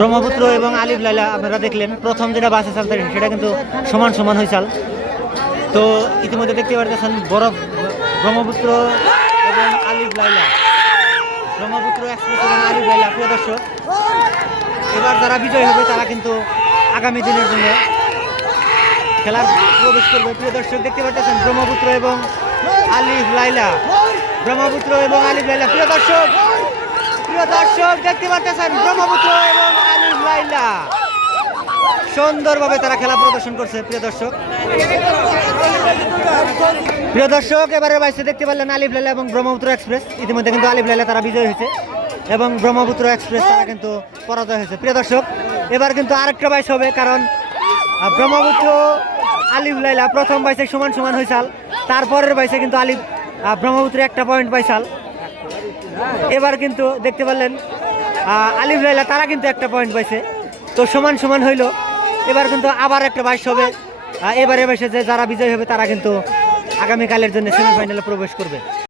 ব্রহ্মপুত্র এবং আলিফ লাইলা আপনারা দেখলেন প্রথম যেটা বাসে চালতে সেটা কিন্তু সমান সমান হয়েছিল। তো ইতিমধ্যে দেখতে পাচ্ছেন ব্রহ্মপুত্র এবং আলিফ লাইলা, ব্রহ্মপুত্র এক্সপ্রেস এবং আলিফ লাইলা। প্রিয় দর্শক, এবার যারা বিজয় হবে তারা কিন্তু আগামী দিনের জন্য খেলার প্রবেশ করবে। প্রিয় দর্শক, দেখতে পাচ্ছেন ব্রহ্মপুত্র এবং আলিফ লাইলা, ব্রহ্মপুত্র এবং আলিফ লাইলা। প্রিয় দর্শক দেখতে পাচ্ছেন ব্রহ্মপুত্র এবং আলিফ লাইলা সুন্দরভাবে তারা খেলা প্রদর্শন করছে। প্রিয় দর্শক এবারের বাইসে দেখতে পারলেন আলিফ লাইলা এবং ব্রহ্মপুত্র এক্সপ্রেস। ইতিমধ্যে কিন্তু আলিফ লাইলা তারা বিজয় হয়েছে এবং ব্রহ্মপুত্র এক্সপ্রেস তারা কিন্তু পরাজয় হয়েছে। প্রিয় দর্শক, এবার কিন্তু আরেকটা বাইস হবে, কারণ ব্রহ্মপুত্র আলিফ লাইলা প্রথম বাইসে সমান সমান হয়েছিল, তারপরের বাইসে কিন্তু ব্রহ্মপুত্র একটা পয়েন্ট পাইছাল। এবার কিন্তু দেখতে পারলেন আলিফ লাইলা তারা কিন্তু একটা পয়েন্ট পাইছে, তো সমান সমান হইল। এবার কিন্তু আবার একটা বাইশ হবে। এবারে বাইসে যে যারা বিজয় হবে তারা কিন্তু আগামীকালের জন্য সেমিফাইনালে প্রবেশ করবে।